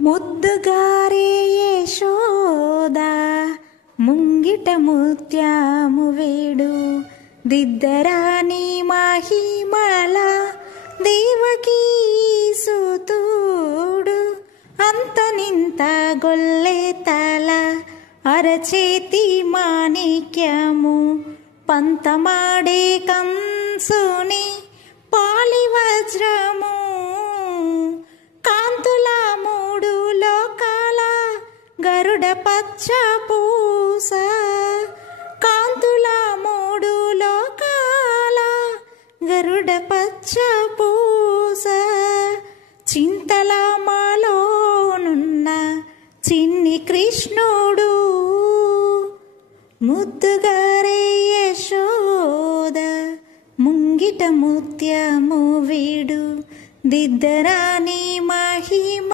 ముద్దుగారే యశోద ముంగిట ముత్యాము వేడు దిద్దరాని మహిమల దేవకీ సుతుడు అంతనింత గొల్లె తల అరచేతి మాణిక్యము పంతమాడే కంసుని పాలి వజ్రము కాంతుల మూడు లోకాల గరుడ పచ్చ పూస కాంతుల మూడు లోకాల గరుడ పచ్చ పూస చింతల మాలోనున్న చిన్ని కృష్ణుడు ముద్దుగారే యశోద ముంగిట ముత్యము వీడు దిద్దరాని